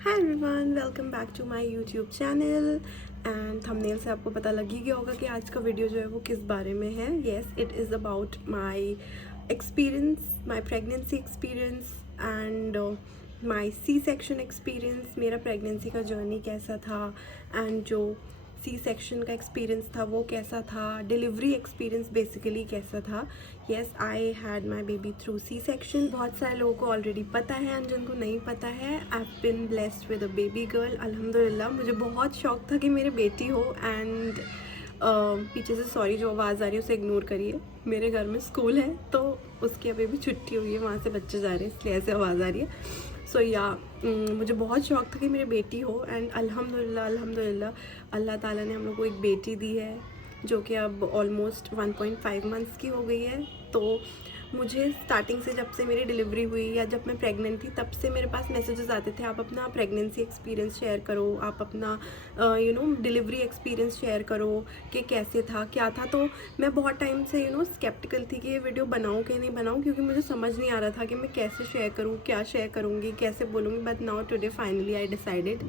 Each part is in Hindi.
Hi everyone, welcome back to my YouTube channel. And thumbnail से आपको पता लग ही गया होगा कि आज का वीडियो जो है वो किस बारे में है। Yes, it is about my experience, my pregnancy experience and my C section experience. मेरा प्रेगनेंसी का जर्नी कैसा था एंड जो सी सेक्शन का एक्सपीरियंस था वो कैसा था, डिलीवरी एक्सपीरियंस बेसिकली कैसा था। Yes, I had my baby through C section. बहुत सारे लोगों को ऑलरेडी पता है एंड जिनको नहीं पता है, I have been blessed with a baby girl. अल्हम्दुलिल्लाह, मुझे बहुत शौक था कि मेरी बेटी हो। एंड पीछे से सॉरी जो आवाज़ आ रही है उसे इग्नोर करिए। मेरे घर में स्कूल है तो उसकी अभी भी छुट्टी हुई है, वहाँ से बच्चे जा रहे हैं इसलिए ऐसे आवाज़ आ रही है। सो या मुझे बहुत शौक था कि मेरी बेटी हो एंड अल्हम्दुलिल्लाह अल्लाह ताला ने हम लोग को एक बेटी दी है जो कि अब ऑलमोस्ट 1.5 मंथ्स की हो गई है। तो मुझे स्टार्टिंग से, जब से मेरी डिलीवरी हुई या जब मैं प्रेग्नेंट थी, तब से मेरे पास मैसेजेस आते थे, आप अपना प्रेगनेंसी एक्सपीरियंस शेयर करो, आप अपना डिलीवरी एक्सपीरियंस शेयर करो कि कैसे था क्या था। तो मैं बहुत टाइम से स्केप्टिकल थी कि ये वीडियो बनाऊँ कि नहीं बनाऊँ, क्योंकि मुझे समझ नहीं आ रहा था कि मैं कैसे शेयर करूँ, क्या शेयर करूँगी, कैसे बोलूँगी। But now today finally I decided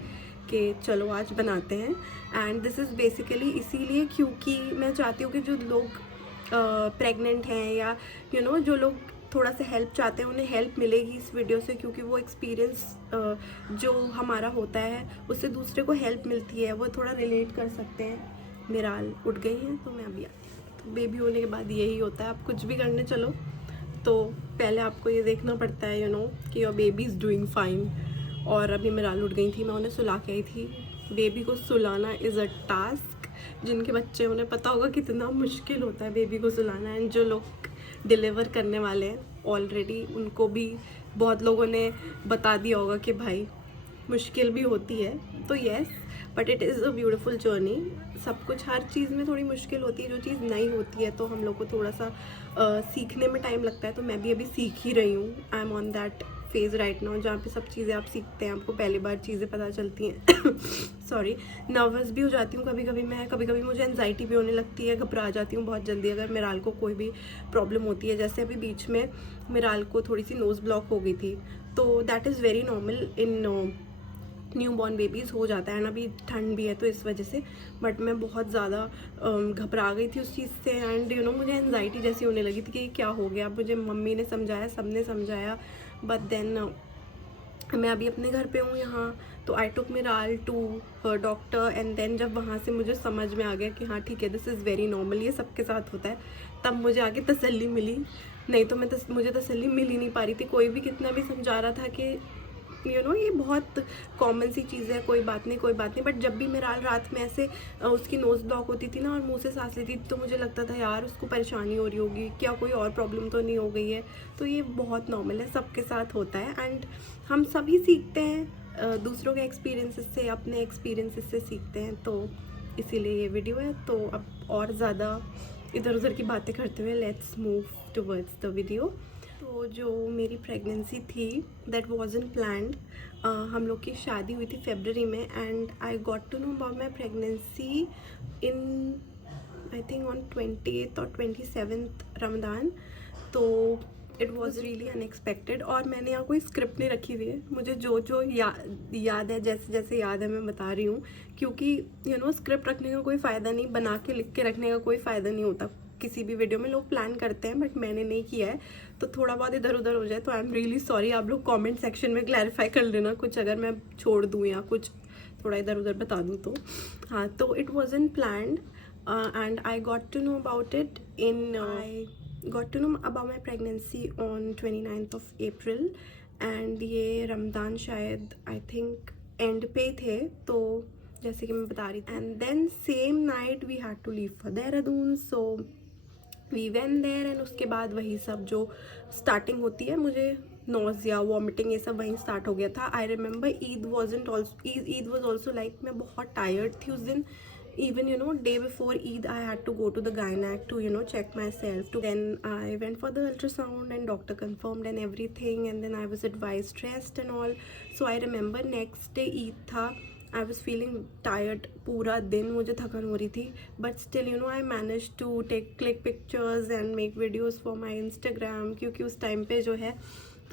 कि चलो आज बनाते हैं। एंड दिस इज़ बेसिकली इसीलिए क्योंकि मैं चाहती हूँ कि जो लोग प्रेग्नेंट हैं या जो लोग थोड़ा सा हेल्प चाहते हैं उन्हें हेल्प मिलेगी इस वीडियो से, क्योंकि वो एक्सपीरियंस जो हमारा होता है उससे दूसरे को हेल्प मिलती है, वो थोड़ा रिलेट कर सकते हैं। मिराल उठ गई हैं तो मैं अभी तो बेबी होने के बाद यही होता है, आप कुछ भी करने चलो तो पहले आपको ये देखना पड़ता है कि your baby is doing fine. और अभी मिराल उठ गई थी, मैं उन्हें सुला के आई थी। बेबी को सुलाना इज़ अ टास्क, जिनके बच्चे उन्हें पता होगा कितना मुश्किल होता है बेबी को सुलाना। एंड जो लोग डिलीवर करने वाले हैं ऑलरेडी, उनको भी बहुत लोगों ने बता दिया होगा कि भाई मुश्किल भी होती है। तो yes, but it is a beautiful journey. सब कुछ, हर चीज़ में थोड़ी मुश्किल होती है, जो चीज़ नई होती है तो हम लोग को थोड़ा सा सीखने में टाइम लगता है। तो मैं भी अभी सीख ही रही हूँ। I am on that phase right now जहाँ पे सब चीज़ें आप सीखते हैं, आपको पहली बार चीज़ें पता चलती हैं। सॉरी, नर्वस भी हो जाती हूँ कभी कभी मैं, कभी कभी मुझे एनजाइटी भी होने लगती है, घबरा जाती हूँ बहुत जल्दी अगर मिराल को कोई भी प्रॉब्लम होती है। जैसे अभी बीच में मिराल को थोड़ी सी नोज़ ब्लॉक हो गई थी, तो that is very normal in new born babies, हो जाता है ना। अभी ठंड भी है तो इस वजह से, बट मैं बहुत ज़्यादा घबरा गई थी उस चीज़ से। एंड मुझे एनजाइटी जैसी होने लगी थी कि क्या हो गया। मुझे मम्मी ने समझाया, सबने समझाया, बट देन मैं अभी अपने घर पे हूँ यहाँ। तो आई टुक मिराल टू डॉक्टर एंड देन जब वहाँ से मुझे समझ में आ गया कि हाँ ठीक है, दिस इज़ वेरी नॉर्मल, ये सबके साथ होता है, तब मुझे आगे तसल्ली मिली। नहीं तो मुझे तसल्ली मिल ही नहीं पा रही थी। कोई भी कितना भी समझा रहा था कि ये बहुत कॉमन सी चीज़ है, कोई बात नहीं कोई बात नहीं। बट जब भी मिराल रात में ऐसे उसकी नोज़ ब्लॉक होती थी ना और मुंह से सांस लेती थी, तो मुझे लगता था यार उसको परेशानी हो रही होगी, क्या कोई और प्रॉब्लम तो नहीं हो गई है। तो ये बहुत नॉर्मल है, सबके साथ होता है। एंड हम सभी सीखते हैं दूसरों के एक्सपीरियंसेस से, अपने एक्सपीरियंसेस से सीखते हैं। तो इसीलिए ये वीडियो है। तो अब और ज़्यादा इधर उधर की बातें करते हुए let's move towards the video. तो जो मेरी प्रेगनेंसी थी दैट वाजंट प्लान्ड। हम लोग की शादी हुई थी फरवरी में and I got to know about my pregnancy in I think on 28th और 27th रमदान। तो इट वॉज रियली अनएक्सपेक्टेड। और मैंने यहाँ कोई स्क्रिप्ट नहीं रखी हुई है, मुझे जो जो याद है, जैसे जैसे याद है मैं बता रही हूँ। क्योंकि स्क्रिप्ट रखने का कोई फ़ायदा नहीं, बना के लिख के रखने का कोई फ़ायदा नहीं होता किसी भी वीडियो में। लोग प्लान करते हैं बट मैंने नहीं किया है, तो थोड़ा बहुत इधर उधर हो जाए तो आई एम रियली सॉरी। आप लोग कमेंट सेक्शन में क्लैरिफाई कर लेना कुछ अगर मैं छोड़ दूँ या कुछ थोड़ा इधर उधर बता दूँ तो। हाँ, तो it wasn't planned and I got to know about it in I got to know about my pregnancy on 29th of April। And ये रमज़ान शायद आई थिंक एंड पे थे, तो जैसे कि मैं बता रही थी। And then same night we had to leave for Dehradun, so we went there. And उसके बाद वही सब जो स्टार्टिंग होती है, मुझे नोज़िया, वॉमिटिंग, ये सब वहीं स्टार्ट हो गया था। I remember Eid was also like मैं बहुत टायर्ड थी उस दिन। even day before Eid I had to go to the gynac to check myself. Then I went for the ultrasound and doctor confirmed and everything, and then I was advised rest and all. So I remember next day Eid था, आई वॉज फीलिंग टायर्ड, पूरा दिन मुझे थकान हो रही थी। But still I manage to click pictures and make videos for my Instagram, क्योंकि उस टाइम पे जो है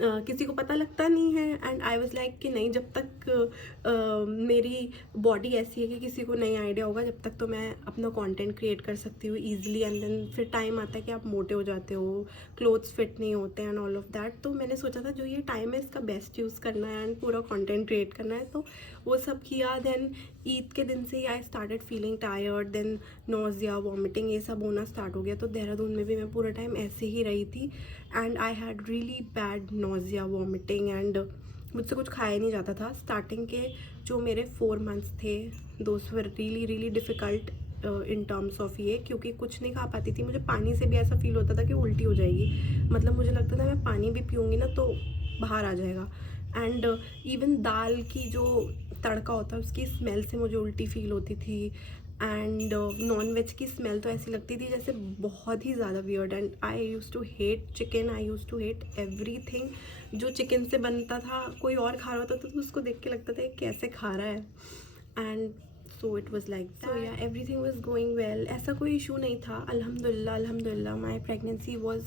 किसी को पता लगता नहीं है। एंड आई वाज लाइक कि नहीं, जब तक मेरी बॉडी ऐसी है कि किसी को नहीं आइडिया होगा, जब तक तो मैं अपना कंटेंट क्रिएट कर सकती हूँ ईजिली। एंड देन फिर टाइम आता है कि आप मोटे हो जाते हो, क्लोथ्स फिट नहीं होते एंड ऑल ऑफ दैट। तो मैंने सोचा था जो ये टाइम है इसका बेस्ट यूज़ करना है एंड पूरा कंटेंट क्रिएट करना है, तो वो सब किया। देन ईद के दिन से ही I started feeling tired, then nausea, vomiting, ये सब होना स्टार्ट हो गया। तो देहरादून में भी मैं पूरा टाइम ऐसे ही रही थी and I had really bad nausea, vomiting and मुझसे कुछ खाया नहीं जाता था। स्टार्टिंग के जो मेरे 4 मंथ्स थे, those were really really difficult in terms of ये, क्योंकि कुछ नहीं खा पाती थी। मुझे पानी से भी ऐसा फील होता था कि उल्टी हो जाएगी, मतलब मुझे लगता था मैं पानी भी पीऊँगी ना तो बाहर आ जाएगा। एंड इवन दाल की जो तड़का होता है उसकी स्मेल से मुझे उल्टी फील होती थी। एंड नॉन वेज की स्मेल तो ऐसी लगती थी जैसे बहुत ही ज़्यादा weird. And I used to hate chicken, I used to hate everything जो चिकन से बनता था। कोई और खा रहा होता था तो उसको देख के लगता था कैसे खा रहा है। And so it was like that. So yeah everything was going well, ऐसा कोई इशू नहीं था। अल्हम्दुलिल्लाह अल्हम्दुलिल्लाह माई प्रेगनेंसी वॉज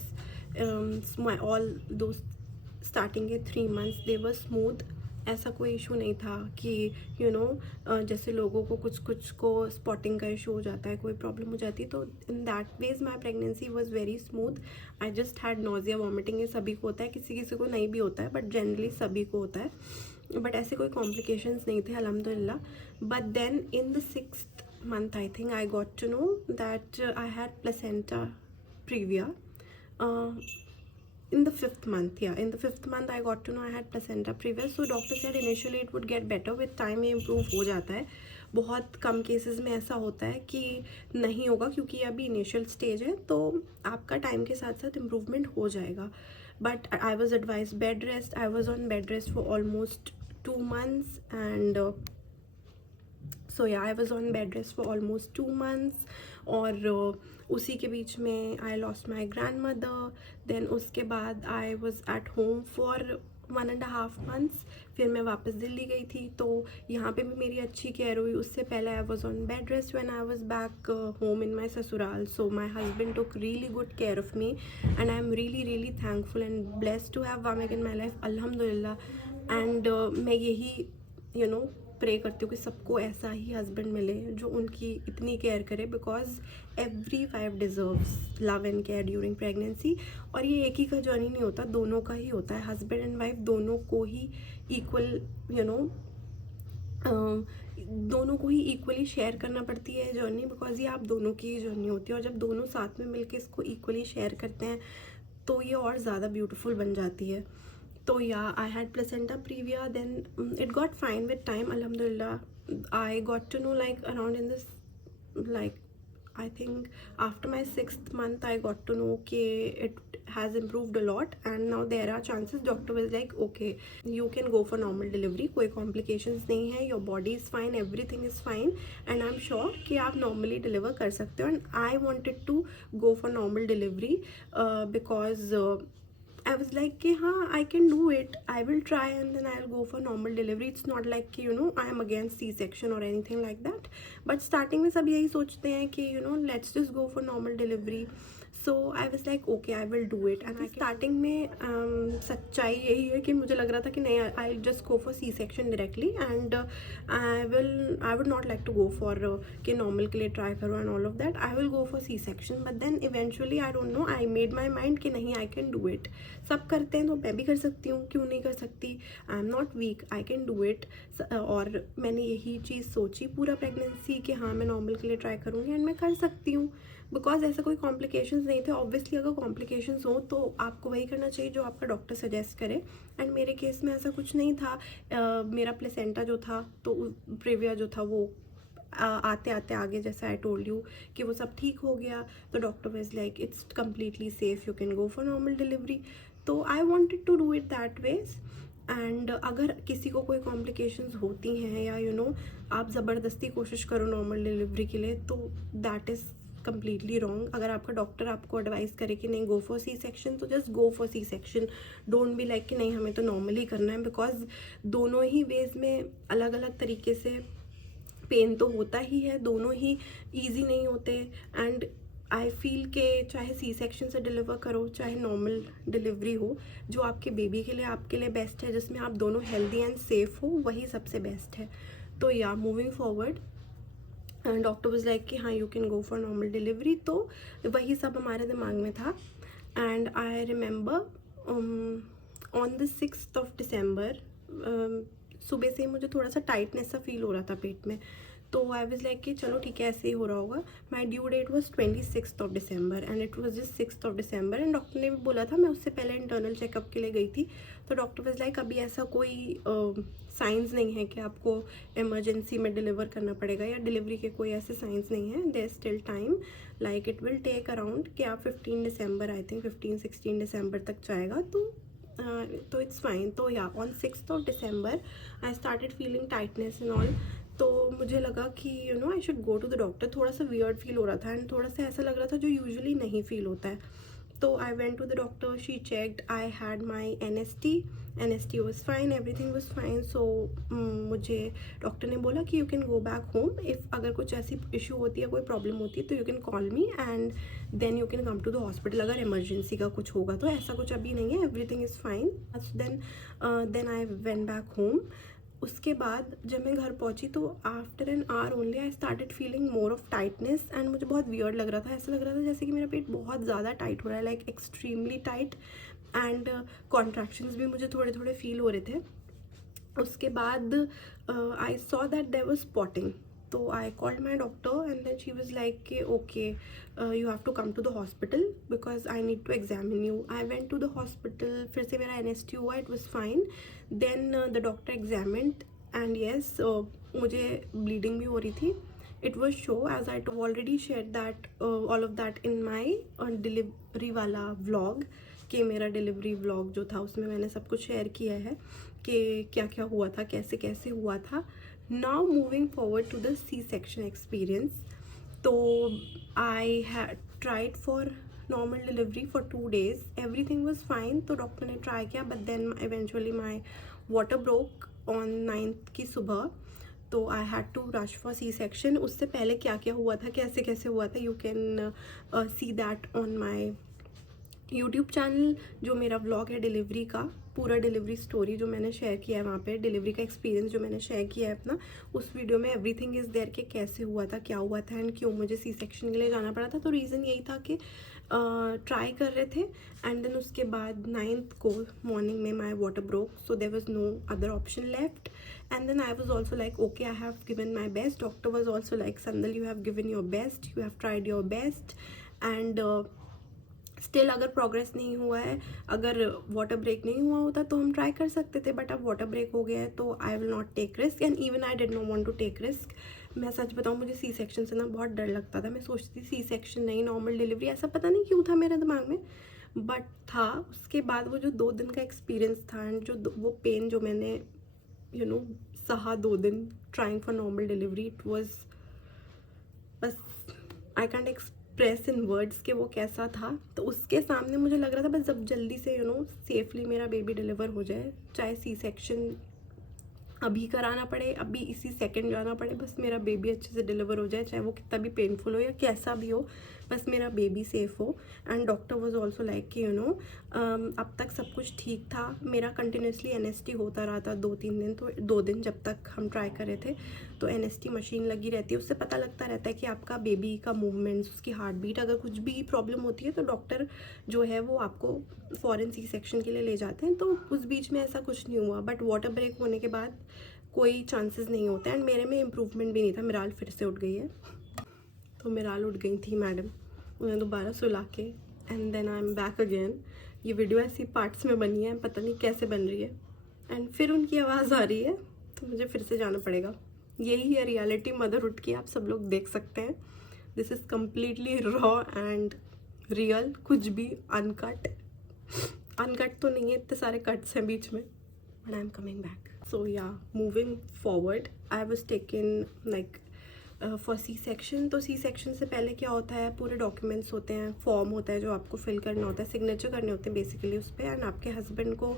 माई ऑल दो स्टार्टिंग के 3 मंथ्स दे वर स्मूथ। ऐसा कोई इशू नहीं था कि यू नो जैसे लोगों को कुछ को स्पॉटिंग का इशू हो जाता है, कोई प्रॉब्लम हो जाती है। तो in that way my pregnancy was very smooth. I just had nausea, vomiting, ये सभी को होता है, किसी किसी को नहीं भी होता है, बट जनरली सभी को होता है। बट ऐसे कोई कॉम्प्लिकेशंस नहीं थे अल्हम्दुलिल्लाह। But then in the 6th month I think I got to know that I had placenta previa. In the 5th month, in the 5th month I got to know I had placenta previa. So doctor said initially it would get better, with time ये improve हो जाता है। बहुत कम केसेस में ऐसा होता है कि नहीं होगा, क्योंकि अभी इनिशियल स्टेज है, तो आपका टाइम के साथ साथ इम्प्रूवमेंट हो जाएगा। But I was advise bed rest. I was on bed rest for almost 2 months and so yeah I was on bed rest for almost 2 months। और उसी के बीच में I lost my grandmother. Then उसके बाद I was at home for 1.5 months। फिर मैं वापस दिल्ली गई थी, तो यहाँ पे भी मेरी अच्छी केयर हुई। उससे पहले I was on bed rest when I was back home in my ससुराल। So my husband took really good care of me and I am really really thankful and blessed to have Wamiq in my life अल्हम्दुलिल्लाह। एंड मैं यही यू नो प्रे करती हूँ कि सबको ऐसा ही हस्बैंड मिले जो उनकी इतनी केयर करे, because every wife deserves love and care during pregnancy. और ये एक ही का जर्नी नहीं होता, दोनों का ही होता है। हस्बैंड एंड वाइफ दोनों को ही इक्वल दोनों को ही इक्वली शेयर करना पड़ती है जर्नी, बिकॉज ये आप दोनों की ही जर्नी होती है। और जब दोनों साथ में मिलकर इसको इक्वली शेयर करते हैं तो ये और ज़्यादा ब्यूटीफुल बन जाती है। तो yeah, I had placenta previa, then it got fine with time, alhamdulillah. I got to know like around in this, like I think after my 6th month I got to know कि it has improved a lot and now there are chances. Doctor was like okay, you can go for normal delivery, कोई complications नहीं है, your body is fine, everything is fine and I'm sure कि आप normally deliver कर सकते हो। And I wanted to go for normal delivery because I was like कि हाँ I can do it, I will try and then I'll go for normal delivery. It's not like कि you know I am against C-section or anything like that. But starting में सब यही सोचते हैं कि you know let's just go for normal delivery. So I was like okay, I will do it. And starting में सच्चाई यही है कि मुझे लग रहा था कि नहीं, I'll just go for C-section directly and I would not like to go for कि normal के लिए try करो and all of that. I will go for C-section. But then eventually I don't know, I made my mind कि नहीं, I can do it. सब करते हैं तो मैं भी कर सकती हूँ, क्यों नहीं कर सकती। I am not weak, I can do it. और मैंने यही चीज़ सोची पूरा प्रेगनेंसी कि हाँ मैं नॉर्मल के लिए ट्राई करूँगी एंड मैं कर सकती हूँ, बिकॉज ऐसा कोई कॉम्प्लिकेशंस नहीं थे। ऑब्वियसली अगर कॉम्प्लिकेशंस हो तो आपको वही करना चाहिए जो आपका डॉक्टर सजेस्ट करे। एंड मेरे केस में ऐसा कुछ नहीं था। मेरा प्लेसेंटा जो था तो प्रीविया जो था वो आते आते आगे, जैसे आई टोल्ड यू कि वो सब ठीक हो गया। तो doctor was like it's completely safe, you can go for normal delivery. तो I wanted to do it that ways. And अगर किसी को कोई कॉम्प्लिकेशंस होती हैं या यू नो आप ज़बरदस्ती कोशिश करो नॉर्मल डिलीवरी के लिए, तो दैट इज़ कम्प्लीटली रॉन्ग। अगर आपका डॉक्टर आपको एडवाइस करे कि नहीं गो फॉर C-section, तो just go for C-section। Don't be like कि नहीं हमें तो नॉर्मली करना है, बिकॉज दोनों ही वेज में अलग अलग तरीके से पेन तो होता ही है, दोनों ही ईजी नहीं होते। एंड आई फील के चाहे सी सेक्शन से डिलीवर करो चाहे नॉर्मल डिलीवरी हो, जो आपके बेबी के लिए आपके लिए बेस्ट है, जिसमें आप दोनों हेल्दी एंड सेफ हो, वही सबसे बेस्ट है। तो या moving forward doctor was like कि हाँ you can go for normal delivery. तो वही सब हमारे दिमाग में था। And I remember on the 6th of December सुबह से मुझे थोड़ा सा टाइटनेस सा फील हो रहा था पेट में। तो आई वाज लाइक कि चलो ठीक है ऐसे ही हो रहा होगा। My due date was 26th of December and it was just 6th of December। And doctor ने भी बोला था, मैं उससे पहले इंटरनल चेकअप के लिए गई थी, तो डॉक्टर वाज लाइक अभी ऐसा कोई साइंस नहीं है कि आपको इमरजेंसी में डिलीवर करना पड़ेगा या डिलीवरी के कोई ऐसे साइंस नहीं है। There still time, like it will take around कि आप 15 दिसंबर आई थिंक 15-16 दिसंबर तक जाएगा, तो इट्स फाइन। तो या on 6th of December I started feeling tightness and all. तो मुझे लगा कि you know I should go to the doctor. थोड़ा सा वियर्ड फील हो रहा था एंड थोड़ा सा ऐसा लग रहा था जो यूजुअली नहीं फील होता है। तो I went to the doctor, she checked, I had my NST was fine, everything was fine. So मुझे डॉक्टर ने बोला कि you can go back home, if अगर कुछ ऐसी इशू होती है, कोई प्रॉब्लम होती है तो you can call me and then you can come to the hospital, अगर इमरजेंसी का कुछ होगा तो। ऐसा कुछ अभी नहीं है, everything is fine. Then I went back home. उसके बाद जब मैं घर पहुंची तो after an hour only I started feeling more of tightness and मुझे बहुत वियर्ड लग रहा था। ऐसा लग रहा था जैसे कि मेरा पेट बहुत ज़्यादा टाइट हो रहा है, like extremely tight. And contractions भी मुझे थोड़े थोड़े फील हो रहे थे। उसके बाद I saw that there was spotting. तो I called my doctor and then she was like कि okay you have to come to the hospital because I need to examine you. I went to the hospital, फिर से मेरा NST हुआ, it was fine. Then the doctor examined and yes मुझे ब्लीडिंग भी हो रही थी। It was show as I already share that all of that in my delivery वाला व्लॉग, कि मेरा डिलीवरी व्लॉग जो था उसमें मैंने सब कुछ शेयर किया है कि क्या क्या हुआ था, कैसे कैसे हुआ था। Now moving forward to the C section experience. तो I had tried for normal delivery for 2 days, everything was fine. तो डॉक्टर ने ट्राई किया but then eventually my water broke on 9th की सुबह। तो I had to rush for C section. उससे पहले क्या क्या हुआ था, कैसे कैसे हुआ था, you can see that on my YouTube channel. जो मेरा व्लॉग है डिलीवरी का, पूरा डिलीवरी स्टोरी जो मैंने शेयर किया है वहाँ पे, डिलीवरी का एक्सपीरियंस जो मैंने शेयर किया है अपना, उस वीडियो में एवरीथिंग इज़ देयर कि कैसे हुआ था, क्या हुआ था एंड क्यों मुझे सी सेक्शन के लिए जाना पड़ा था। तो रीज़न यही था कि ट्राई कर रहे थे एंड देन उसके बाद 9th को मॉर्निंग में my water broke, so there was no other option left. And then I was also like okay I have given my best. Doctor was also like संदल you have given your best, you have tried your best and still अगर प्रोग्रेस नहीं हुआ है, अगर वाटर ब्रेक नहीं हुआ होता तो हम ट्राई कर सकते थे, बट अब वाटर ब्रेक हो गया है तो I will not take risk and even I did not want to take risk. मैं सच बताऊँ मुझे सी सेक्शन से ना बहुत डर लगता था। मैं सोचती थी सी सेक्शन नहीं नॉर्मल डिलीवरी, ऐसा पता नहीं क्यों था मेरे दिमाग में, बट था। उसके बाद वो जो 2 दिन का एक्सपीरियंस था एंड जो वो पेन जो मैंने यू नो सहा 2 दिन trying for normal delivery, it was बस I can't express in words कि वो कैसा था। तो उसके सामने मुझे लग रहा था बस जब जल्दी से सेफली मेरा बेबी डिलीवर हो जाए, चाहे सी सेक्शन अभी कराना पड़े, अभी इसी सेकंड जाना पड़े, बस मेरा बेबी अच्छे से डिलीवर हो जाए, चाहे वो कितना भी पेनफुल हो या कैसा भी हो, बस मेरा बेबी सेफ हो। And doctor was also like कि अब तक सब कुछ ठीक था। मेरा कंटिन्यूसली NST होता रहा था 2-3 दिन, तो 2 दिन जब तक हम ट्राई कर रहे थे तो NST मशीन लगी रहती है, उससे पता लगता रहता है कि आपका बेबी का मूवमेंट्स, उसकी हार्ट बीट, अगर कुछ भी प्रॉब्लम होती है तो डॉक्टर जो है वो आपको फॉरेन सी सेक्शन के लिए ले जाते हैं। तो उस बीच में ऐसा कुछ नहीं हुआ, बट वाटर ब्रेक होने के बाद कोई चांसेस नहीं होते एंड मेरे में इम्प्रूवमेंट भी नहीं था। मिराल फिर से उठ गई है, तो मिराल उठ गई थी मैडम, उन्हें दोबारा सुला के and then I am back again. ये वीडियो ऐसी पार्ट्स में बनी है, पता नहीं कैसे बन रही है। एंड फिर उनकी आवाज़ आ रही है तो मुझे फिर से जाना पड़ेगा। यही है रियलिटी मदरहुड की, आप सब लोग देख सकते हैं। This is completely raw and real, कुछ भी अनकट तो नहीं है, इतने सारे कट्स हैं बीच में, but I am coming back. So yeah moving forward, I was taken like for C section. तो सी सेक्शन से पहले क्या होता है, पूरे डॉक्यूमेंट्स होते हैं, फॉर्म होता है जो आपको फिल करना होता है, सिग्नेचर करने होते हैं बेसिकली उस पर, एंड आपके हस्बैंड को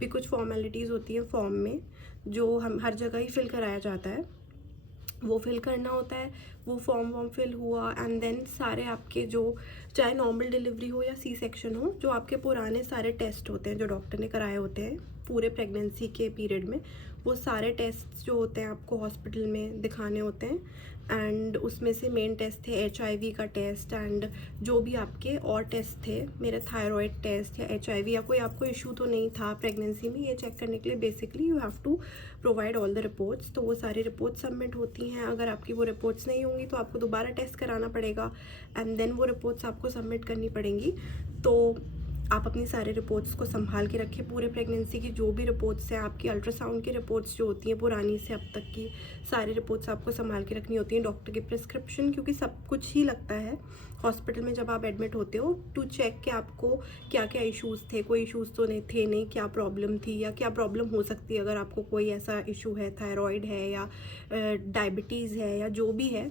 भी कुछ फॉर्मेलिटीज़ होती हैं फॉर्म में जो हम हर जगह ही फिल कराया जाता है। वो फिल करना होता है, वो फॉर्म वॉर्म फिल हुआ एंड देन सारे आपके जो चाहे नॉर्मल डिलीवरी हो या सी सेक्शन हो, जो आपके पुराने सारे टेस्ट होते हैं जो डॉक्टर ने कराए होते हैं पूरे प्रेगनेंसी के पीरियड में, वो सारे टेस्ट जो होते हैं आपको हॉस्पिटल में दिखाने होते हैं। एंड उसमें से मेन टेस्ट थे HIV का टेस्ट एंड जो भी आपके और टेस्ट थे, मेरे थायराइड टेस्ट या HIV या कोई आपको इशू तो नहीं था प्रेगनेंसी में, ये चेक करने के लिए basically you have to provide all the reports. तो वो सारी रिपोर्ट्स सबमिट होती हैं। अगर आपकी वो रिपोर्ट्स नहीं होंगी तो आपको दोबारा टेस्ट कराना पड़ेगा एंड देन वो रिपोर्ट्स आपको सबमिट करनी पड़ेंगी। तो आप अपनी सारे रिपोर्ट्स को संभाल के रखें। पूरे प्रेगनेंसी की जो भी रिपोर्ट्स हैं, आपकी अल्ट्रासाउंड की रिपोर्ट्स जो होती हैं पुरानी से अब तक की सारी रिपोर्ट्स आपको संभाल के रखनी होती हैं। डॉक्टर की प्रिस्क्रिप्शन, क्योंकि सब कुछ ही लगता है हॉस्पिटल में जब आप एडमिट होते हो, टू चेक कि आपको क्या क्या इश्यूज़ थे, कोई इश्यूज़ तो नहीं थे, नहीं क्या प्रॉब्लम थी या क्या प्रॉब्लम हो सकती है अगर आपको कोई ऐसा इशू है, थायराइड है या डायबिटीज़ है या जो भी है।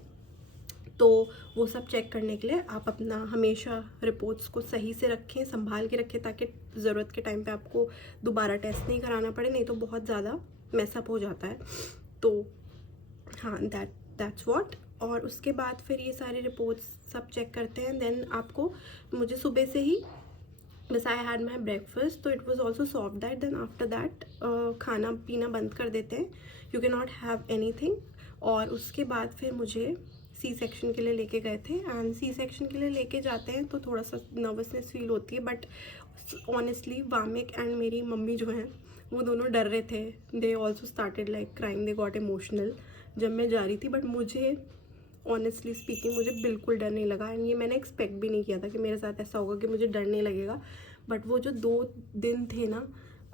तो वो सब चेक करने के लिए आप अपना हमेशा रिपोर्ट्स को सही से रखें, संभाल के रखें, ताकि ज़रूरत के टाइम पे आपको दोबारा टेस्ट नहीं कराना पड़े, नहीं तो बहुत ज़्यादा मैसअप हो जाता है। तो हाँ, दैट्स व्हाट। और उसके बाद फिर ये सारी रिपोर्ट्स सब चेक करते हैं। देन आपको, मुझे सुबह से ही बस आई हैड माई ब्रेकफास्ट, तो it was also soft that. Then after that खाना पीना बंद कर देते हैं, you can not have anything. और उसके बाद फिर मुझे सी सेक्शन के लिए लेके गए थे एंड सी सेक्शन के लिए लेके जाते हैं तो थोड़ा सा नर्वसनेस फील होती है, बट ऑनेस्टली वामिक एंड मेरी मम्मी जो हैं वो दोनों डर रहे थे। They also started like crying, they got emotional जब मैं जा रही थी, बट मुझे ऑनेस्टली स्पीकिंग मुझे बिल्कुल डर नहीं लगा एंड ये मैंने एक्सपेक्ट भी नहीं किया था कि मेरे साथ ऐसा होगा कि मुझे डर नहीं लगेगा। बट वो जो 2 दिन थे ना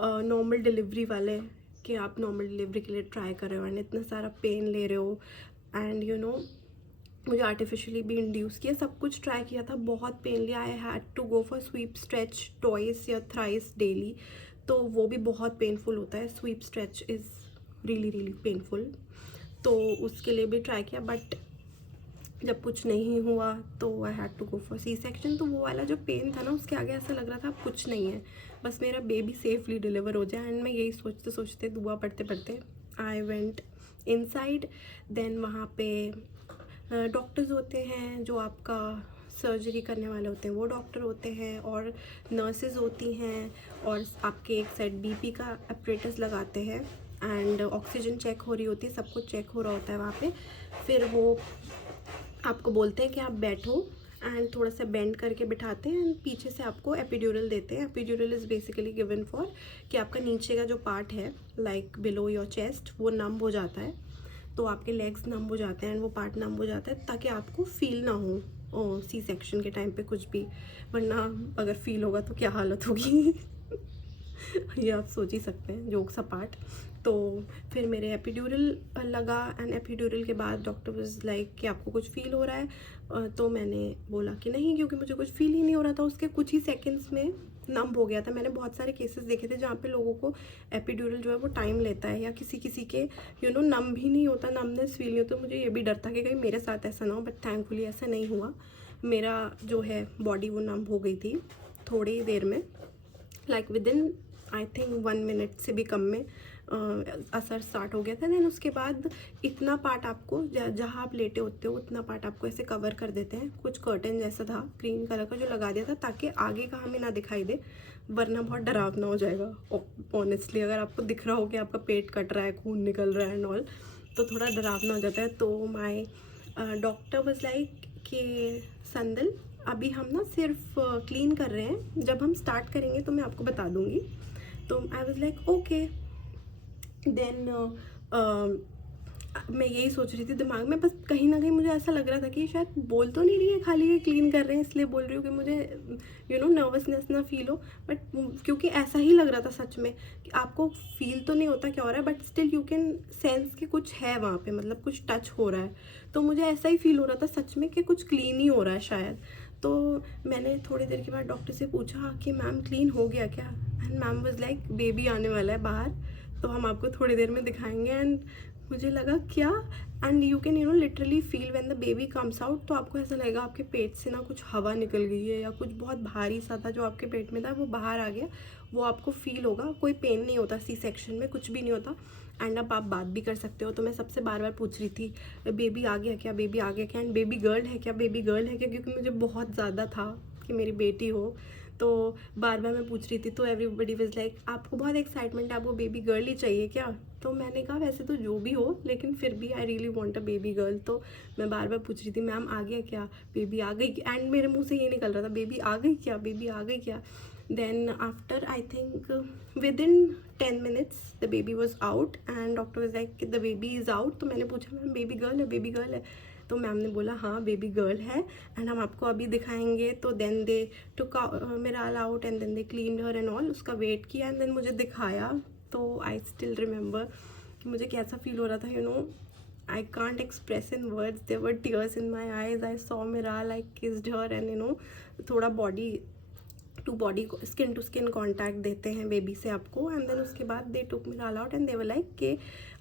नॉर्मल डिलीवरी वाले, कि आप नॉर्मल डिलीवरी के लिए ट्राई कर रहे हो एंड इतना सारा पेन ले रहे हो एंड यू नो मुझे आर्टिफिशियली भी इंड्यूस किया, सब कुछ ट्राई किया था, बहुत पेन लिया। I had to go for sweep stretch twice या थ्राइस डेली, तो वो भी बहुत पेनफुल होता है। Sweep stretch is really painful, तो उसके लिए भी ट्राई किया, बट जब कुछ नहीं हुआ तो I had to go for C section. तो वो वाला जो पेन था ना, उसके आगे ऐसा लग रहा था अब कुछ नहीं है, बस मेरा बेबी सेफली डिलीवर हो जाए। एंड मैं यही सोचते सोचते, दुआ पढ़ते पढ़ते आई वेंट इनसाइड। देन वहाँ पे डॉक्टर्स होते हैं जो आपका सर्जरी करने वाले होते हैं, वो डॉक्टर होते हैं, और नर्सेज होती हैं, और आपके एक साइड बीपी का अपरेटस लगाते हैं एंड ऑक्सीजन चेक हो रही होती है, सब कुछ चेक हो रहा होता है वहाँ पे। फिर वो आपको बोलते हैं कि आप बैठो एंड थोड़ा सा बेंड करके बिठाते हैं एंड पीछे से आपको एपिड्यूरल देते हैं। Epidural is basically given for कि आपका नीचे का जो पार्ट है लाइक बिलो योर चेस्ट वो नम हो जाता है, तो आपके लेग्स नम हो जाते हैं एंड वो पार्ट नम हो जाता है ताकि आपको फील ना हो सी सेक्शन के टाइम पे कुछ भी, वरना अगर फील होगा तो क्या हालत होगी ये आप सोच ही सकते हैं, जोक सा पार्ट। तो फिर मेरे एपिड्यूरल लगा एंड एपिड्यूरल के बाद डॉक्टर वाज लाइक कि आपको कुछ फील हो रहा है, तो मैंने बोला कि नहीं, क्योंकि मुझे कुछ फील ही नहीं हो रहा था। उसके कुछ ही सेकंड्स में नम हो गया था। मैंने बहुत सारे केसेस देखे थे जहाँ पे लोगों को एपिड्यूरल जो है वो टाइम लेता है, या किसी किसी के नम भी नहीं होता, नमनेस फील नहीं होता। मुझे ये भी डर था कि कहीं मेरे साथ ऐसा ना हो, बट थैंकफुली ऐसा नहीं हुआ। मेरा जो है बॉडी वो नम हो गई थी थोड़ी देर में, like with in I think 1 minute से भी कम में असर स्टार्ट हो गया था। देन उसके बाद इतना पार्ट आपको जहाँ आप लेटे होते हो उतना पार्ट आपको ऐसे कवर कर देते हैं, कुछ कर्टन जैसा था ग्रीन कलर का जो लगा दिया था ताकि आगे का हमें ना दिखाई दे, वरना बहुत डरावना हो जाएगा ऑनेस्टली। अगर आपको दिख रहा हो कि आपका पेट कट रहा है, खून निकल रहा है एंड ऑल, तो थोड़ा डरावना हो जाता है। तो माई डॉक्टर वाज लाइक कि संदल अभी हम ना सिर्फ क्लीन कर रहे हैं, जब हम स्टार्ट करेंगे तो मैं आपको बता दूँगी। तो I was like okay. Then मैं यही सोच रही थी दिमाग में, बस कहीं ना कहीं मुझे ऐसा लग रहा था कि शायद बोल तो नहीं रही है, खाली ये क्लीन कर रहे हैं इसलिए बोल रही हूँ कि मुझे नर्वसनेस ना फील हो। बट क्योंकि ऐसा ही लग रहा था सच में कि आपको फील तो नहीं होता क्या हो रहा है, but still you can sense कि कुछ है वहाँ पे, मतलब कुछ टच हो रहा है। तो मुझे ऐसा ही फील हो रहा था सच में कि कुछ क्लीन ही हो रहा है शायद। तो मैंने थोड़ी देर के बाद डॉक्टर से पूछा कि मैम क्लीन हो गया क्या, and ma'am was like baby आने वाला है बाहर, तो हम आपको थोड़ी देर में दिखाएंगे। एंड मुझे लगा क्या, and you can literally feel when the baby comes out, तो आपको ऐसा लगेगा आपके पेट से ना कुछ हवा निकल गई है या कुछ बहुत भारी सा था जो आपके पेट में था वो बाहर आ गया, वो आपको फील होगा। कोई पेन नहीं होता सी सेक्शन में, कुछ भी नहीं होता। एंड अब आप बात भी कर सकते हो। तो मैं सबसे बार बार पूछ रही थी बेबी आ गया क्या, बेबी आ गया क्या, एंड बेबी गर्ल है क्या, बेबी गर्ल है क्या, क्योंकि मुझे बहुत ज़्यादा था कि मेरी बेटी हो। तो बार बार मैं पूछ रही थी, तो एवरीबडी वाज लाइक आपको बहुत एक्साइटमेंट है, आपको बेबी गर्ल ही चाहिए क्या। तो मैंने कहा वैसे तो जो भी हो, लेकिन फिर भी I really want a baby girl. तो मैं बार बार पूछ रही थी मैम आ गया क्या, बेबी आ गई, एंड मेरे मुंह से ये निकल रहा था बेबी आ गई क्या, बेबी आ गई क्या। Then after I think within 10 minutes the baby was out and doctor was like the baby is out। तो मैंने पूछा मैम बेबी गर्ल है, बेबी गर्ल है। तो मैम ने बोला हाँ बेबी गर्ल है एंड हम आपको अभी दिखाएंगे। तो then they took Miral out and then they clean her and all, उसका वेट किया एंड देन मुझे दिखाया। तो आई स्टिल रिमेंबर कि मुझे कैसा फील हो रहा था, you know I can't express in words, there were tears in my eyes। I saw Miral, I kissed her and you know थोड़ा body to body skin to skin contact देते हैं बेबी से आपको। एंड देन उसके बाद they took Miral out and they were like कि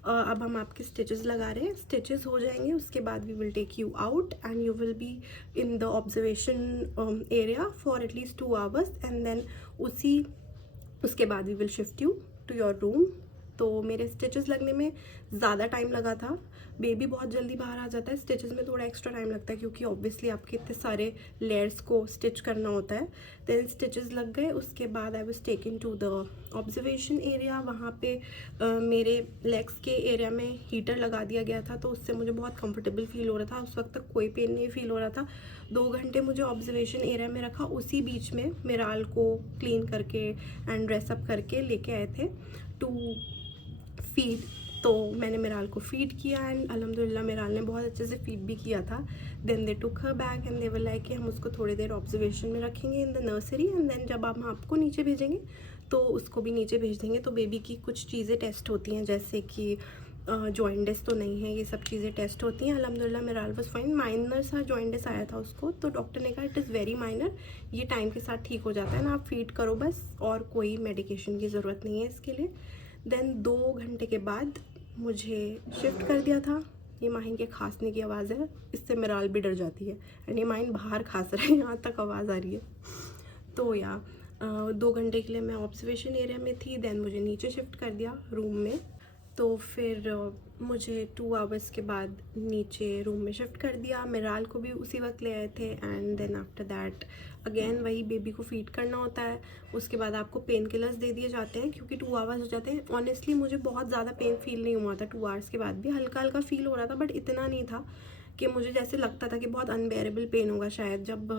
अब हम आपके स्टिचेस लगा रहे हैं, स्टिचेस हो जाएंगे उसके बाद we will take you out and you will be in the observation area for at least 2 hours and then उसके बाद we will shift you to your room. तो मेरे स्टिचेस लगने में ज़्यादा टाइम लगा था, बेबी बहुत जल्दी बाहर आ जाता है, स्टिचेस में थोड़ा एक्स्ट्रा टाइम लगता है क्योंकि ऑब्वियसली आपके इतने सारे लेयर्स को स्टिच करना होता है। देन स्टिचेस लग गए, उसके बाद I was taken to the observation area. वहाँ पे मेरे लेग्स के एरिया में हीटर लगा दिया गया था, तो उससे मुझे बहुत कंफर्टेबल फील हो रहा था। उस वक्त तक कोई पेन नहीं फील हो रहा था। 2 घंटे मुझे ऑब्जर्वेशन एरिया में रखा, उसी बीच में मिराल को क्लीन करके एंड ड्रेसअप करके लेके आए थे टू फीड। तो मैंने मिराल को फीड किया एंड अल्हम्दुलिल्लाह मिराल ने बहुत अच्छे से फीड भी किया था। Then they took her bag and they were like कि हम उसको थोड़ी देर ऑब्जर्वेशन में रखेंगे in the nursery and then जब हम आपको नीचे भेजेंगे तो उसको भी नीचे भेज देंगे। तो बेबी की कुछ चीज़ें टेस्ट होती हैं, जैसे कि जॉइंडिस तो नहीं है, ये सब चीज़ें टेस्ट होती हैं। अल्हम्दुलिल्लाह मिराल वाज फाइन, माइनर सा जॉइंडिस आया था उसको, तो डॉक्टर ने कहा इट इज़ वेरी माइनर, ये टाइम के साथ ठीक हो जाता है ना, आप फीड करो बस, और कोई मेडिकेशन की ज़रूरत नहीं है इसके लिए। देन 2 घंटे के बाद मुझे शिफ्ट कर दिया था। ये माहिन के खांसने की आवाज़ है, इससे मिराल भी डर जाती है एंड ये माहिन बाहर खांस रहा है, यहाँ तक आवाज़ आ रही है। तो 2 घंटे के लिए मैं ऑब्जर्वेशन एरिया में थी, देन मुझे नीचे शिफ्ट कर दिया रूम में। तो फिर मुझे 2 hours के बाद नीचे रूम में शिफ्ट कर दिया। मिराल को भी उसी वक्त ले आए थे and then after that again वही बेबी को फीड करना होता है। उसके बाद आपको पेन किलर्स दे दिए जाते हैं क्योंकि 2 hours हो जाते हैं। ऑनेस्टली मुझे बहुत ज़्यादा पेन फील नहीं हुआ था 2 hours के बाद भी, हल्का हल्का फील हो रहा था बट इतना नहीं था कि मुझे जैसे लगता था कि बहुत अनबेरेबल पेन होगा शायद जब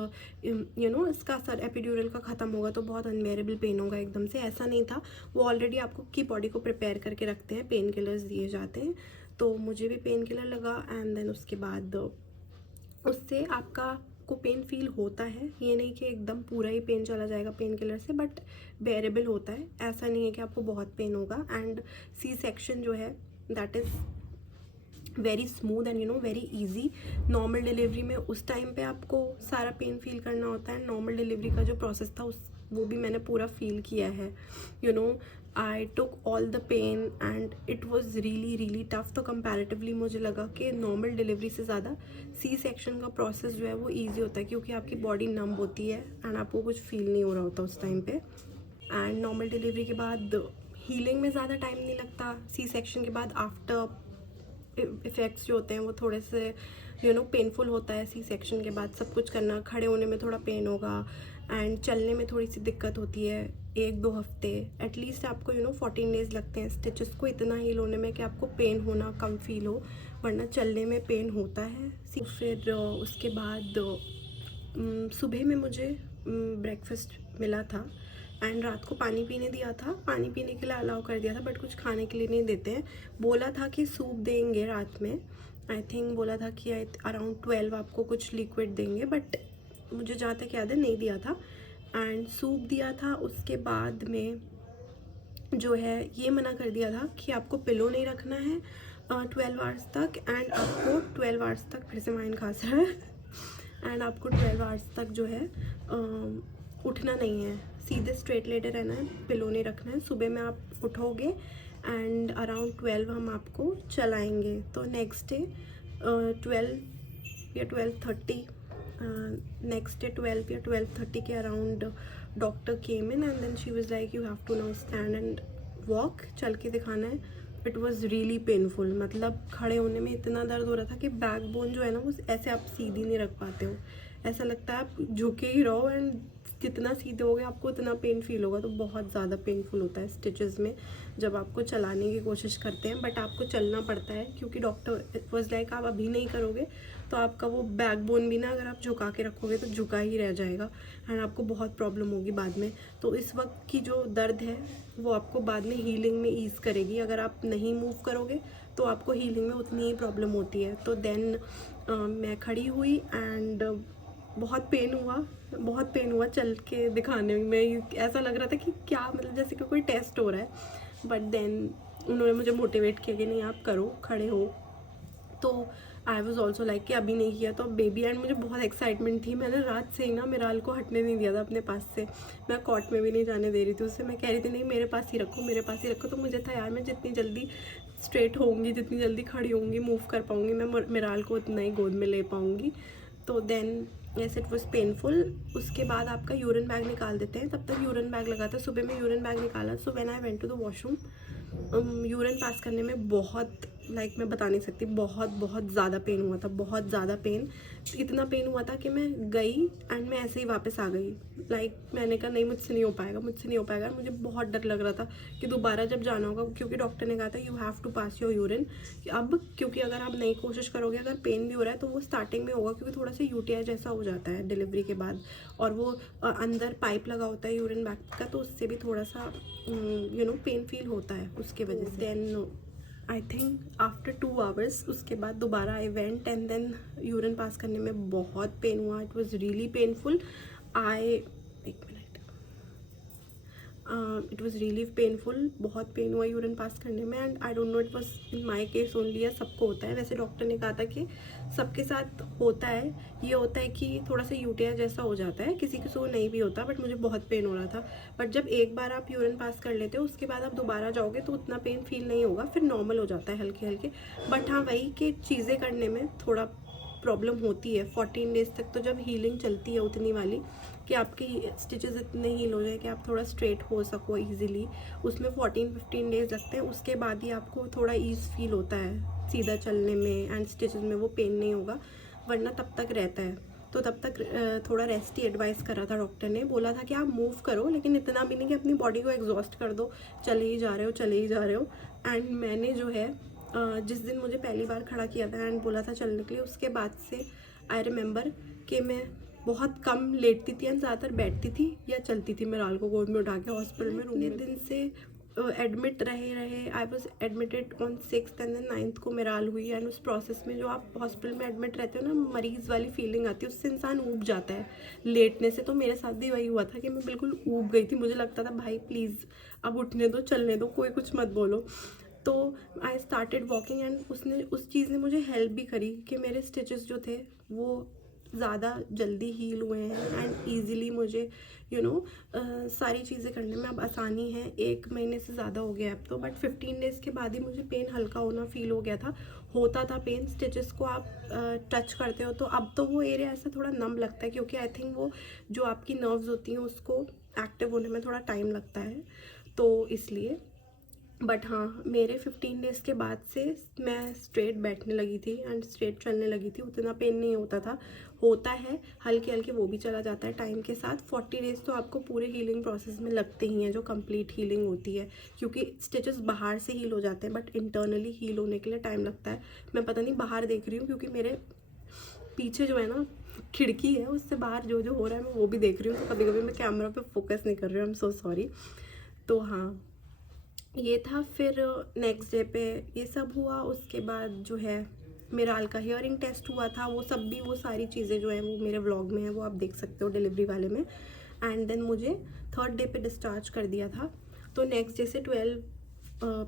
यू नो इसका असर एपिड्यूरल का ख़त्म होगा तो बहुत अनबेरेबल पेन होगा एकदम से, ऐसा नहीं था। वो ऑलरेडी आपको की बॉडी को प्रिपेयर करके रखते हैं, पेन किलर्स दिए जाते हैं। तो मुझे भी पेन किलर लगा एंड देन उसके बाद उससे आपका को पेन फील होता है, ये नहीं कि एकदम पूरा ही पेन चला जाएगा पेन किलर से, बट बेरेबल होता है, ऐसा नहीं है कि आपको बहुत पेन होगा। एंड सी सेक्शन जो है that is very smooth and you know very easy. Normal delivery में उस टाइम पे आपको सारा पेन फील करना होता है, नॉर्मल डिलीवरी का जो प्रोसेस था वो भी मैंने पूरा फील किया है। You know I took all the pain and it was really really tough. तो कंपैरेटिवली मुझे लगा कि नॉर्मल डिलीवरी से ज़्यादा सी सेक्शन का प्रोसेस जो है वो ईजी होता है क्योंकि आपकी बॉडी नम होती है एंड आपको कुछ फील नहीं हो रहा होता उस टाइम पे। एंड नॉर्मल डिलीवरी के बाद हीलिंग में ज़्यादा टाइम नहीं लगता। सी सेक्शन के बाद आफ्टर इफ़ेक्ट्स जो होते हैं वो थोड़े से यू नो पेनफुल होता है। सी सेक्शन के बाद सब कुछ करना, खड़े होने में थोड़ा पेन होगा एंड चलने में थोड़ी सी दिक्कत होती है। 1-2 हफ्ते एटलीस्ट आपको यू नो 14 days लगते हैं स्टिचेस को इतना हील होने में कि आपको पेन होना कम फील हो, वरना चलने में पेन होता है। फिर उसके बाद सुबह में मुझे ब्रेकफास्ट मिला था एंड रात को पानी पीने दिया था, पानी पीने के लिए अलाउ कर दिया था बट कुछ खाने के लिए नहीं देते हैं। बोला था कि सूप देंगे रात में, आई थिंक बोला था कि अराउंड 12 आपको कुछ लिक्विड देंगे, बट मुझे जहाँ तक याद है नहीं दिया था एंड सूप दिया था। उसके बाद में जो है ये मना कर दिया था कि आपको पिलो नहीं रखना है 12 hours तक एंड आपको 12 hours तक, फिर से माइन खास रहा है एंड आपको 12 hours तक जो है उठना नहीं है, सीधे स्ट्रेट लेटे रहना है, पिलो नहीं रखना है। सुबह में आप उठोगे एंड अराउंड 12 हम आपको चलाएंगे। तो नेक्स्ट डे 12 या 12:30 नेक्स्ट डे 12 या 12:30 के around doctor came in and then she was like you have to now stand and walk, चल के दिखाना है। It was really painful. मतलब खड़े होने में इतना दर्द हो रहा था कि बैक बोन जो है ना वो ऐसे आप सीधी नहीं रख पाते हो, ऐसा लगता है आप झुके ही रहो, एंड जितना सीधे होगे आपको उतना पेन फील होगा। तो बहुत ज़्यादा पेनफुल होता है स्टिचेस में जब आपको चलाने की कोशिश करते हैं, बट आपको चलना पड़ता है क्योंकि डॉक्टर वॉज लाइक आप अभी नहीं करोगे तो आपका वो बैक बोन भी ना अगर आप झुका के रखोगे तो झुका ही रह जाएगा, एंड आपको बहुत प्रॉब्लम होगी बाद में। तो इस वक्त की जो दर्द है वो आपको बाद में हीलिंग में ईज़ करेगी। अगर आप नहीं मूव करोगे तो आपको हीलिंग में उतनी ही प्रॉब्लम होती है। तो देन मैं खड़ी हुई एंड बहुत पेन हुआ चल के दिखाने में। ऐसा लग रहा था कि क्या मतलब जैसे कि कोई टेस्ट हो रहा है, बट देन उन्होंने मुझे मोटिवेट किया कि नहीं आप करो, खड़े हो। तो आई वॉज ऑल्सो लाइक कि अभी नहीं किया तो बेबी, एंड मुझे बहुत एक्साइटमेंट थी। मैंने रात से ही ना मिराल को हटने नहीं दिया था अपने पास से, मैं कॉट में भी नहीं जाने दे रही थी उससे। मैं कह रही थी नहीं मेरे पास ही रखो, मेरे पास ही रखो। तो मुझे था यार मैं जितनी जल्दी स्ट्रेट होंगी, जितनी जल्दी खड़ी होंगी, मूव कर पाऊँगी, मैं मिराल को उतना ही गोद में ले पाऊँगी। तो then yes it was painful. उसके बाद आपका यूरिन बैग निकाल देते हैं, तब तक यूरिन बैग लगा था। सुबह में यूरिन बैग निकाला। So when I went to the washroom, urine pass करने में बहुत मैं बता नहीं सकती, बहुत ज़्यादा पेन हुआ था, बहुत ज़्यादा पेन। इतना पेन हुआ था कि मैं गई एंड मैं ऐसे ही वापस आ गई। मैंने कहा नहीं मुझसे नहीं हो पाएगा। मुझे बहुत डर लग रहा था कि दोबारा जब जाना होगा, क्योंकि डॉक्टर ने कहा था you have to pass your urine. अब क्योंकि अगर आप नई कोशिश करोगे, अगर पेन भी हो रहा है तो वो स्टार्टिंग में होगा, क्योंकि थोड़ा सा यूटीआई जैसा हो जाता है डिलीवरी के बाद, और वो अंदर पाइप लगा होता है यूरिन बैग का, तो उससे भी थोड़ा सा पेन फील होता है उसके वजह से। Then I think after 2 hours उसके बाद दोबारा I went, and then urine pass करने में बहुत पेन हुआ। It was really painful. It was really painful. बहुत पेन हुआ यूरिन पास करने में, and I don't know it was in my case only या सबको होता है। वैसे डॉक्टर ने कहा था कि सबके साथ होता है। ये होता है कि थोड़ा सा यूटीआई जैसा हो जाता है, किसी को नहीं भी होता, बट मुझे बहुत पेन हो रहा था। बट जब एक बार आप यूरिन पास कर लेते हो उसके बाद आप दोबारा जाओगे तो उतना पेन फील नहीं होगा, फिर नॉर्मल हो जाता है हल्के हल्के। बट हाँ वही कि चीज़ें करने में थोड़ा प्रॉब्लम होती है 14 डेज़ तक। तो जब हीलिंग चलती है उतनी वाली कि आपके स्टिचेस इतने हील हो जाए कि आप थोड़ा स्ट्रेट हो सको ईजिली, उसमें 14-15 डेज़ लगते हैं। उसके बाद ही आपको थोड़ा ईज़ फील होता है सीधा चलने में, एंड स्टिचेस में वो पेन नहीं होगा, वरना तब तक रहता है। तो तब तक थोड़ा रेस्ट ही एडवाइस करा था डॉक्टर ने। बोला था कि आप मूव करो, लेकिन इतना भी नहीं कि अपनी बॉडी को एग्जॉस्ट कर दो, चले ही जा रहे हो। एंड मैंने जो है जिस दिन मुझे पहली बार खड़ा किया था एंड बोला था चलने के लिए, उसके बाद से आई रिमेंबर कि मैं बहुत कम लेटती थी एंड ज़्यादातर बैठती थी या चलती थी मिराल को गोद में उठा के हॉस्पिटल में। इतने दिन से एडमिट रहे I was admitted on 6th and then 9th को मिराल हुई। एंड उस प्रोसेस में जो आप हॉस्पिटल में एडमिट रहते हो ना, मरीज़ वाली फीलिंग आती है, उससे इंसान ऊब जाता है लेटने से। तो मेरे साथ भी वही हुआ था कि मैं बिल्कुल ऊब गई थी। मुझे लगता था भाई प्लीज़ अब उठने दो, चलने दो, कोई कुछ मत बोलो। तो आई स्टार्टेड वॉकिंग, एंड उस चीज़ ने मुझे हेल्प भी करी कि मेरे स्टिचेस जो थे वो ज़्यादा जल्दी हील हुए हैं, एंड ईज़िली मुझे सारी चीज़ें करने में अब आसानी है। 1 महीने से ज़्यादा हो गया अब तो, बट 15 डेज़ के बाद ही मुझे पेन हल्का होना फ़ील हो गया था। होता था पेन, स्टिचेस को आप टच करते हो तो अब तो वो एरिया ऐसा थोड़ा नम लगता है, क्योंकि आई थिंक वो जो आपकी नर्व्स होती हैं उसको एक्टिव होने में थोड़ा टाइम लगता है, तो इसलिए। बट हाँ मेरे 15 डेज़ के बाद से मैं स्ट्रेट बैठने लगी थी एंड स्ट्रेट चलने लगी थी। उतना पेन नहीं होता था, होता है हल्के हल्के, वो भी चला जाता है टाइम के साथ। 40 डेज़ तो आपको पूरे हीलिंग प्रोसेस में लगते ही हैं, जो कंप्लीट हीलिंग होती है, क्योंकि स्टिचेस बाहर से हील हो जाते हैं बट इंटरनली हील होने के लिए टाइम लगता है। मैं पता नहीं बाहर देख रही हूँ क्योंकि मेरे पीछे जो है ना खिड़की है, उससे बाहर जो जो हो रहा है मैं वो भी देख रही हूँ, तो कभी कभी मैं कैमरा पे फोकस नहीं कर रही हूँ, आई एम सो सॉरी। तो हाँ ये था। फिर नेक्स्ट डे पे ये सब हुआ। उसके बाद जो है मिराल का हियरिंग टेस्ट हुआ था, वो सारी चीज़ें जो हैं वो मेरे व्लॉग में है, वो आप देख सकते हो डिलीवरी वाले में। एंड देन मुझे 3rd डे पे डिस्चार्ज कर दिया था। तो नेक्स्ट डे से 12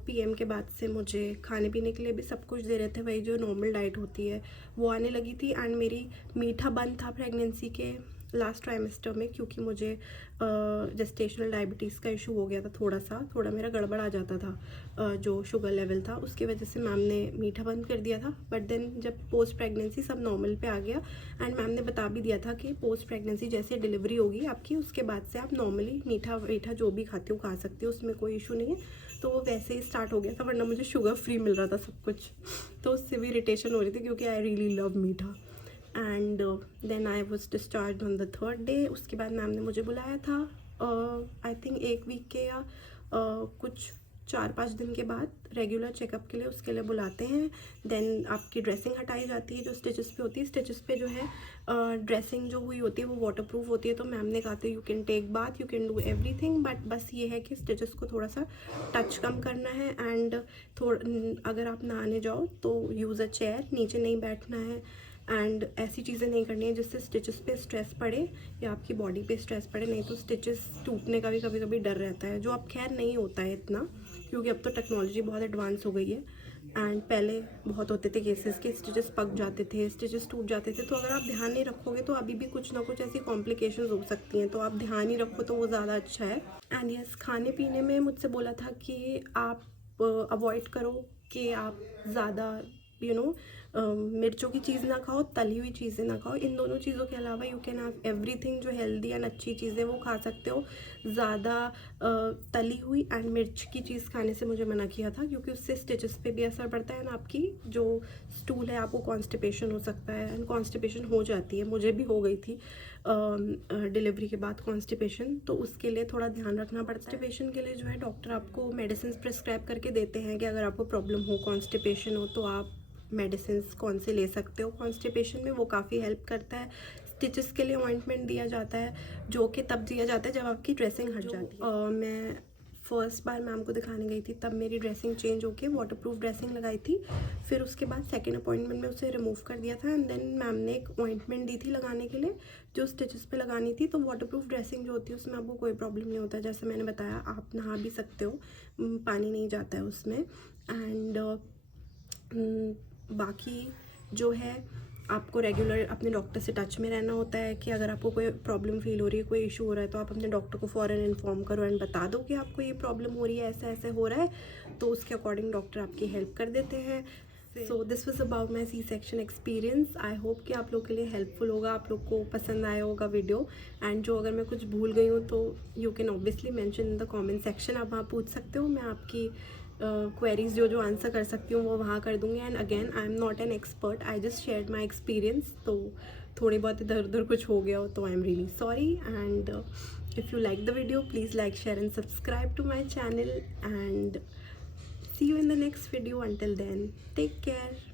PM के बाद से मुझे खाने पीने के लिए भी सब कुछ दे रहे थे, वही जो नॉर्मल डाइट होती है वो आने लगी थी। एंड मेरी मीठा बंद था प्रेगनेंसी के लास्ट ट्राइमेस्टर में, क्योंकि मुझे जेस्टेशनल डायबिटीज़ का इशू हो गया था, थोड़ा मेरा गड़बड़ आ जाता था जो शुगर लेवल था, उसकी वजह से मैम ने मीठा बंद कर दिया था। बट देन जब पोस्ट प्रेगनेंसी सब नॉर्मल पे आ गया, एंड मैम ने बता भी दिया था कि पोस्ट प्रेगनेंसी जैसे डिलीवरी होगी आपकी, उसके बाद से आप नॉर्मली मीठा जो भी खाते हो खा सकते हो, उसमें कोई इशू नहीं है। तो वो वैसे ही स्टार्ट हो गया था, वरना मुझे शुगर फ्री मिल रहा था सब कुछ, तो उससे भी इरिटेशन हो रही थी क्योंकि आई रियली लव मीठा। And then I was discharge on the 3rd day. उसके बाद मैम ने मुझे बुलाया था आई थिंक 1 वीक के या कुछ 4-5 दिन के बाद रेगुलर चेकअप के लिए, उसके लिए बुलाते हैं। देन आपकी ड्रेसिंग हटाई जाती है जो स्टिचेस पे होती है। स्टिचेस पे जो है ड्रेसिंग जो हुई होती है वो वाटर प्रूफ होती है, तो मैम ने कहा था you can take bath, you can do everything, but बस ये है कि स्टिचेस को थोड़ा सा टच कम करना है। एंड अगर आप नहाने जाओ तो यूज़ अ चेयर, नीचे नहीं बैठना है, एंड ऐसी चीज़ें नहीं करनी है जिससे स्टिचेस पे स्ट्रेस पड़े या आपकी बॉडी पे स्ट्रेस पड़े, नहीं तो स्टिचेस टूटने का भी कभी कभी डर रहता है, जो अब खैर नहीं होता है इतना, क्योंकि अब तो टेक्नोलॉजी बहुत एडवांस हो गई है। एंड पहले बहुत होते थे केसेस के स्टिचेस पक जाते थे, स्टिचेस टूट जाते थे, तो अगर आप ध्यान नहीं रखोगे तो अभी भी कुछ ना कुछ ऐसी कॉम्प्लिकेशंस हो सकती हैं, तो आप ध्यान ही रखो तो वो ज़्यादा अच्छा है। एंड यस, खाने पीने में मुझसे बोला था कि आप अवॉइड करो कि आप ज़्यादा मिर्चों की चीज़ ना खाओ, तली हुई चीज़ें ना खाओ। इन दोनों चीज़ों के अलावा यू कैन हैव एवरीथिंग, जो हेल्दी एंड अच्छी चीज़ें वो खा सकते हो। ज़्यादा तली हुई एंड मिर्च की चीज़ खाने से मुझे मना किया था, क्योंकि उससे स्टिचेस पे भी असर पड़ता है एंड आपकी जो स्टूल है आपको कॉन्स्टिपेशन हो सकता है, एंड कॉन्स्टिपेशन हो जाती है, मुझे भी हो गई थी डिलीवरी के बाद कॉन्स्टिपेशन, तो उसके लिए थोड़ा ध्यान रखना पड़ता है। कॉन्स्टिपेशन के लिए जो है डॉक्टर आपको मेडिसिन प्रिस्क्राइब करके देते हैं कि अगर आपको प्रॉब्लम हो, कॉन्स्टिपेशन हो, तो आप मेडिसिन कौन से ले सकते हो कॉन्स्टिपेशन में, वो काफ़ी हेल्प करता है। स्टिचेस के लिए ऑइंटमेंट दिया जाता है, जो कि तब दिया जाता है जब आपकी ड्रेसिंग हट जाती है। मैं फर्स्ट बार मैम को दिखाने गई थी, तब मेरी ड्रेसिंग चेंज होके वाटरप्रूफ ड्रेसिंग लगाई थी। फिर उसके बाद सेकंड अपॉइंटमेंट में उसे रिमूव कर दिया था, एंड देन मैम ने एक ऑइंटमेंट दी थी लगाने के लिए, जो स्टिचेस पे लगानी थी। तो वाटरप्रूफ ड्रेसिंग जो होती है उसमें आपको कोई प्रॉब्लम नहीं होता, जैसे मैंने बताया आप नहा भी सकते हो, पानी नहीं जाता है उसमें। एंड बाकी जो है आपको रेगुलर अपने डॉक्टर से टच में रहना होता है, कि अगर आपको कोई प्रॉब्लम फील हो रही है, कोई इशू हो रहा है, तो आप अपने डॉक्टर को फ़ौरन इन्फॉर्म करो एंड बता दो कि आपको ये प्रॉब्लम हो रही है, ऐसा ऐसे हो रहा है, तो उसके अकॉर्डिंग डॉक्टर आपकी हेल्प कर देते हैं। So this was about my C-section experience. I hope कि आप लोग के लिए हेल्पफुल होगा, आप लोग को पसंद आया होगा वीडियो। एंड जो अगर मैं कुछ भूल गई हूँ तो you can obviously mention in the comment section, आप वहाँ पूछ सकते हो, मैं आपकी क्वेरीज जो आंसर कर सकती हूँ वो वहाँ कर दूँगी। And again I am not an expert, I just shared my experience, तो थोड़ी बहुत इधर उधर कुछ हो गया हो तो I am really sorry. And if you like the video please like, share and subscribe to my channel, and see you in the next video. Until then, take care.